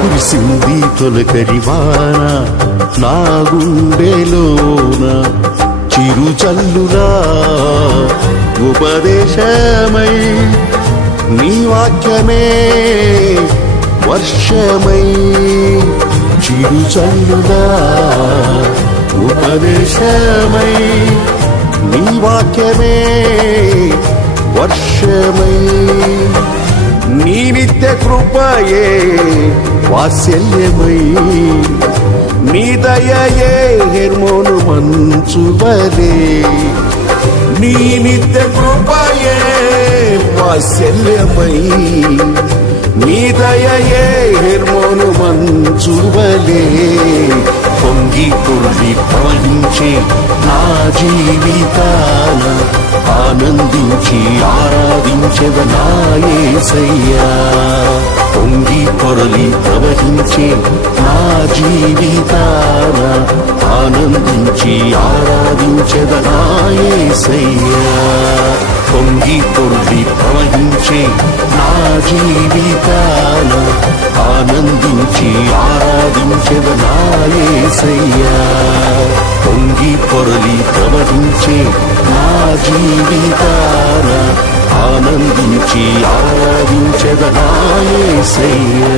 కురిసింది తొలకరివాన నా గుండెలోన చిరు చల్లులా ఉపదేశమై నీ వాక్యమే వర్షమై చిరు చల్లులా ఉపదేశమై నీ వాక్యమే వర్షమై నీ నిత్య కృపయే వాత్సల్యమై నీ దయయే హెర్మోను మంచువలే నీ నిత్య కృపయే వాత్సల్యమై నీ దయయే హెర్మోను మంచువలే పొంగి పొర్లి ప్రవహించే నా జీవితాన ఆనందించి ఆరాధించెద నా యేసయ్యా పొంగి పొరలి ప్రవహించే నా జీవితాన ఆనందించి ఆరాధించెద నా యేసయ్యా పొంగి పొర్లి ప్రవహించే నా జీవితాన ఆనందించి ఆరాధించెద నా యేసయ్యా పొంగి పొరలి ప్రవహించే నా జీవితాన ఆనందించి ఆరాధించెద నా యేసయ్యా